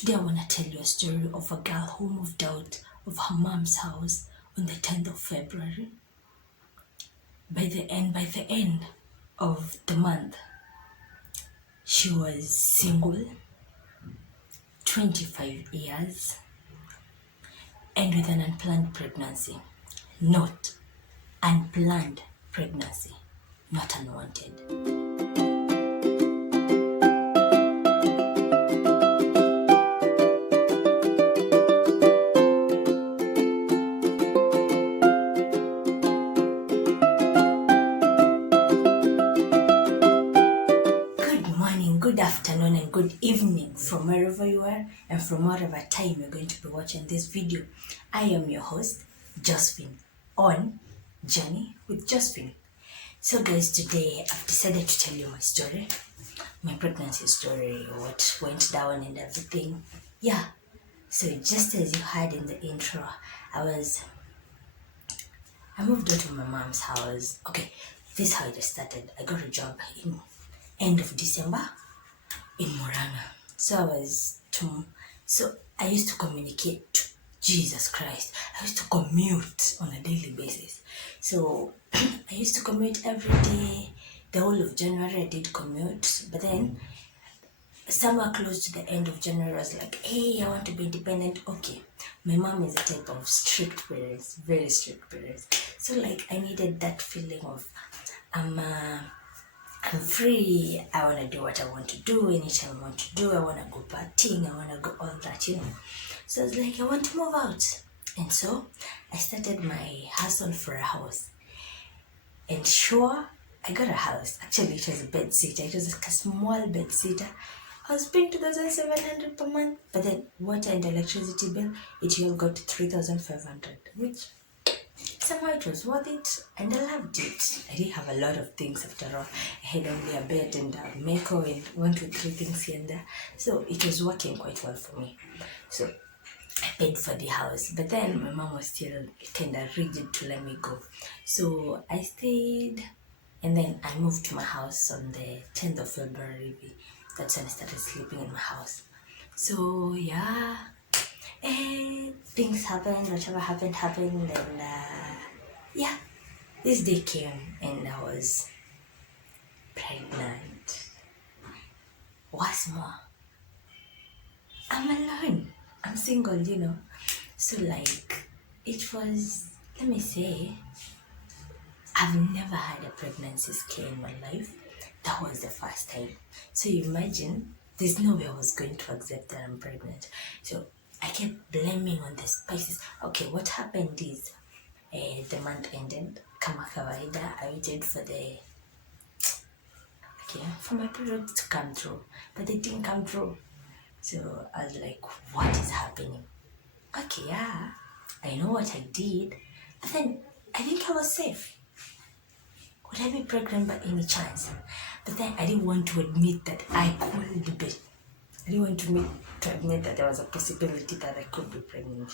Today I want to tell you a story of a girl who moved out of her mom's house on the 10th of February. By the end of the month, she was single, 25 years, and with an unplanned pregnancy. Not unplanned pregnancy, not unwanted. Good morning, good afternoon, and good evening from wherever you are and from whatever time you're going to be watching this video. I am your host, Josephine, on Journey with Josephine. So guys, today I've decided to tell you my story, my pregnancy story, what went down and everything. Yeah, so just as you heard in the intro, I moved out of my mom's house. Okay, this is how it started. I got a job in end of December in Morana. So I used to communicate to Jesus Christ. I used to commute on a daily basis. So I used to commute every day. The whole of January I did commute, but then somewhere close to the end of January I was like, hey, I want to be independent. Okay, my mom is a type of strict parents, very strict parents. So like I needed that feeling of I'm free. I want to do what I want to do anytime I want to do. I want to go partying. I want to go all that, So I was like, I want to move out. And so I started my hustle for a house. And sure, I got a house. Actually, it was a bed sitter. It was like a small bed sitter. I was paying 2,700 per month. But then water and electricity bill, it all got 3,500, which somehow it was worth it, and I loved it. I didn't have a lot of things after all. I had only a bed and a meko and 1, 2, 3 things here and there. So it was working quite well for me. So I paid for the house, but then my mom was still kind of rigid to let me go. So I stayed, and then I moved to my house on the 10th of February. That's when I started sleeping in my house. So yeah, and things happened, whatever happened, and yeah, this day came and I was pregnant. What's more, I'm alone, I'm single, So like, it was, let me say, I've never had a pregnancy scare in my life. That was the first time. So you imagine, there's no way I was going to accept that I'm pregnant. So I kept blaming on the spices. Okay, what happened is, the month ended. Kama kawaida, I waited for my period to come through, but they didn't come through. So I was like, what is happening? Okay, yeah, I know what I did, but then I think I was safe. Would I be pregnant by any chance? But then I didn't want to admit that I could be. I didn't want to admit that there was a possibility that I could be pregnant,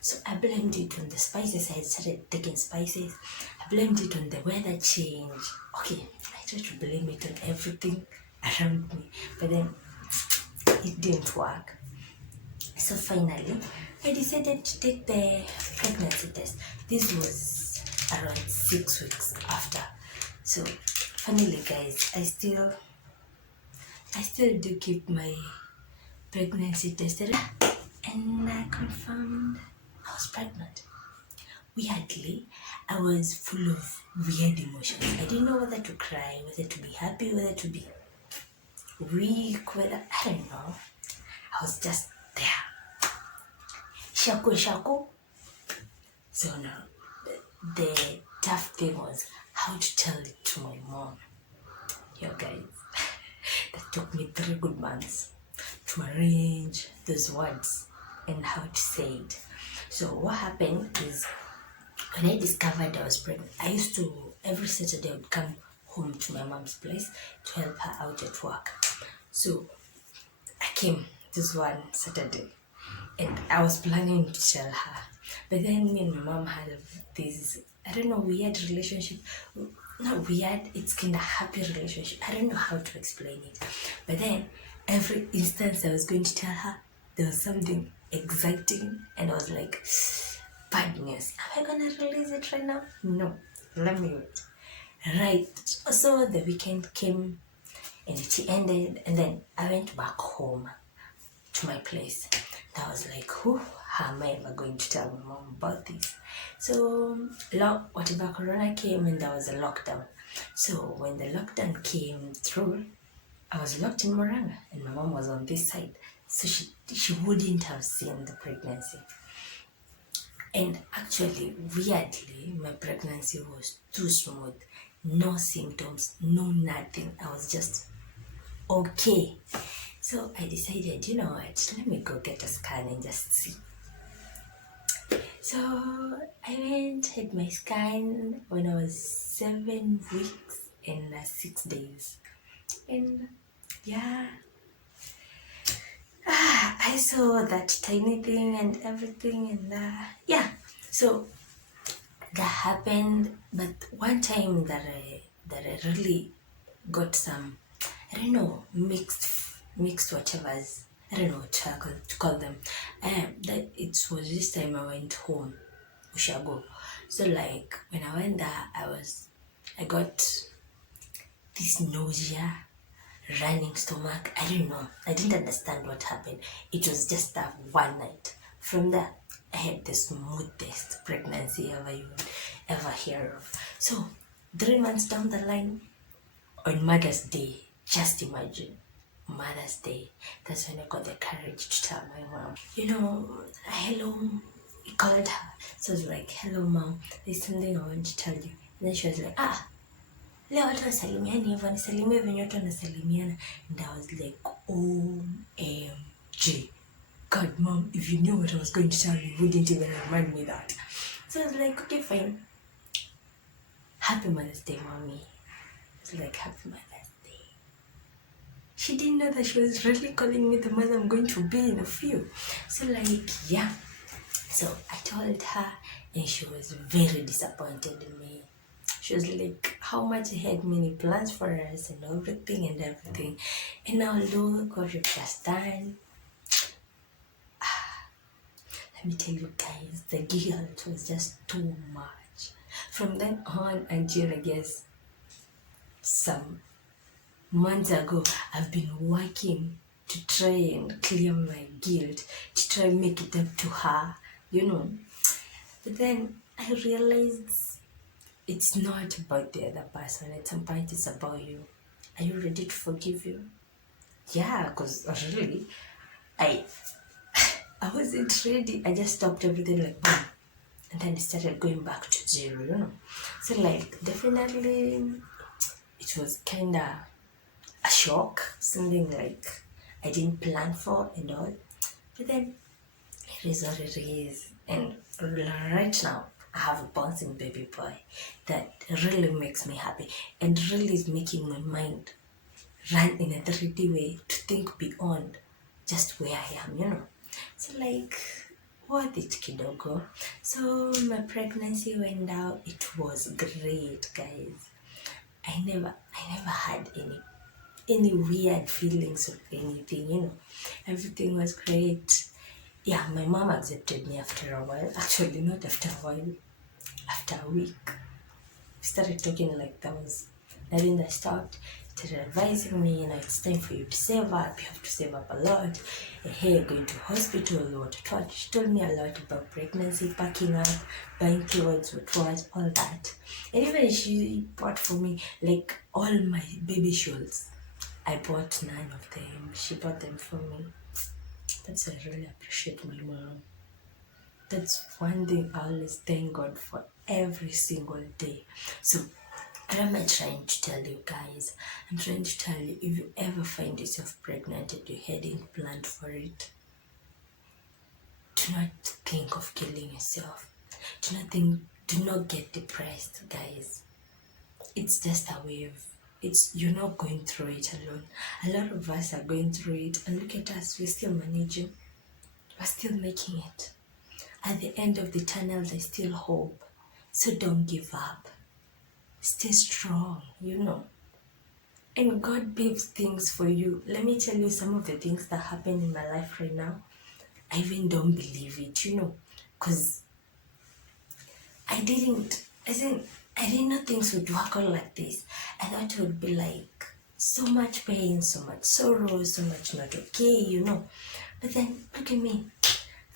So I blamed it on the spices. I had started taking spices. I blamed it on the weather change. Okay, I tried to blame it on everything around me. But then it didn't work. So finally, I decided to take the pregnancy test. This was around 6 weeks after. So finally, guys, I still do keep my pregnancy tested, and I confirmed I was pregnant. Weirdly, I was full of weird emotions. I didn't know whether to cry, whether to be happy, whether to be weak, I don't know. I was just there. Shaku. So now, the tough thing was how to tell it to my mom. Yo guys, that took me 3 good months to arrange those words and how to say it. So what happened is, when I discovered I was pregnant, I used to, every Saturday I would come home to my mom's place to help her out at work. So I came this one Saturday and I was planning to tell her. But then me and my mom had this, I don't know, weird relationship. Not weird, it's kind of happy relationship. I don't know how to explain it. But then every instance I was going to tell her, there was something exciting, and I was like, bad news. Am I gonna release it right now? No, let me wait. Right. So the weekend came and it ended, and then I went back home to my place. And I was like, who how am I ever going to tell my mom about this? So whatever corona came and there was a lockdown. So when the lockdown came through, I was locked in Moranga and my mom was on this side. So she wouldn't have seen the pregnancy. And actually, weirdly, my pregnancy was too smooth. No symptoms, no nothing. I was just okay. So I decided, you know what, let me go get a scan and just see. So I went, had my scan when I was 7 weeks and 6 days. And yeah, I saw that tiny thing and everything, and yeah. So that happened, but one time that I really got some, I don't know, mixed whatever's, I don't know what to call them. That it was this time I went home, Ushago. So like when I went there, I got this nausea, running stomach. I don't know. I didn't understand what happened. It was just that one night. From there, I had the smoothest pregnancy ever you would ever hear of. So 3 months down the line, on Mother's Day, just imagine, Mother's Day, that's when I got the courage to tell my mom, you know, hello, I called her. So I was like, hello mom, there's something I want to tell you. And then she was like, leo watu wasalimiani hivyo, nisalimie venye watu wanasalimiana. And I was like, OMG. God, mom, if you knew what I was going to tell you, you wouldn't even remind me that. So I was like, okay, fine. Happy Mother's Day, mommy. I was like, happy Mother's Day. She didn't know that she was really calling me the mother I'm going to be in a few. So like, yeah. So I told her and she was very disappointed in me. She was like, how much I had many plans for us and everything. And now look what we've just done. Let me tell you guys, the guilt was just too much. From then on until I guess some months ago, I've been working to try and clear my guilt, to try and make it up to her, you know. But then I realized it's not about the other person. At some point, it's about you. Are you ready to forgive you? Yeah, because really, I wasn't ready. I just stopped everything like boom. And then it started going back to zero, you know. So like definitely it was kinda a shock, something like I didn't plan for and all. But then it is what it is. And right now I have a bouncing baby boy that really makes me happy and really is making my mind run in a 3D way to think beyond just where I am, you know. So like worth it kidogo. So my pregnancy went out. It was great, guys. I never had any weird feelings or anything, you know. Everything was great. Yeah, my mom accepted me after a while. Actually, not after a while, after a week. We started talking like that was nothing that stopped. Started advising me, you know, it's time for you to save up. You have to save up a lot. And hey, going to hospital, what. She told me a lot about pregnancy, packing up, buying clothes, what, all that. And even she bought for me like all my baby shawls. I bought none of them. She bought them for me. That's why I really appreciate my mom. That's one thing I always thank God for every single day. So what am I trying to tell you guys? I'm trying to tell you, if you ever find yourself pregnant and you hadn't planned for it, do not think of killing yourself. Do not get depressed, guys. It's just a wave. You're not going through it alone. A lot of us are going through it, and look at us, we're still managing. We're still making it. At the end of the tunnel, there's still hope. So don't give up. Stay strong, you know. And God builds things for you. Let me tell you some of the things that happen in my life right now. I even don't believe it, because I didn't know things would work out like this. I thought it would be like so much pain, so much sorrow, so much not okay. But then look at me,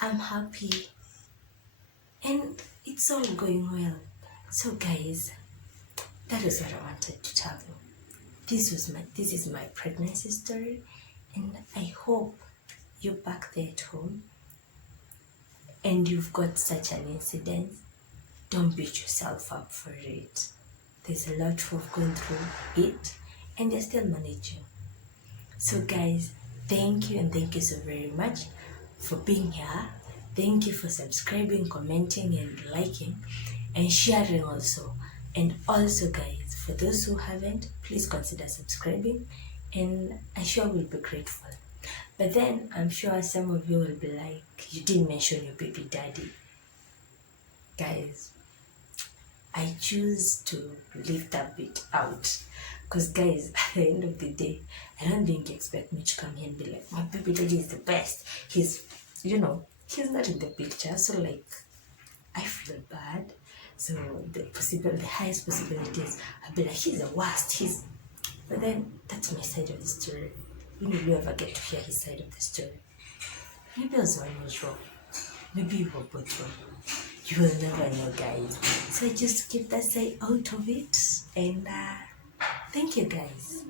I'm happy and it's all going well. So guys, that is what I wanted to tell you. This is my pregnancy story, and I hope you're back there at home and you've got such an incident. Don't beat yourself up for it. There's a lot of going through it and they're still managing. So guys, thank you, and thank you so very much for being here. Thank you for subscribing, commenting and liking and sharing also. And also guys, for those who haven't, please consider subscribing, and I sure will be grateful. But then I'm sure some of you will be like, you didn't mention your baby daddy. Guys, I choose to leave that bit out, because guys, at the end of the day, I don't think you expect me to come here and be like, my baby daddy is the best. He's not in the picture, so like, I feel bad. So the highest possibilities, I'll be like, he's the worst. But then that's my side of the story. When will you ever get to hear his side of the story? Maybe I was one was wrong. Maybe you were both wrong. You will never know, guys. So just keep that side out of it. And thank you, guys.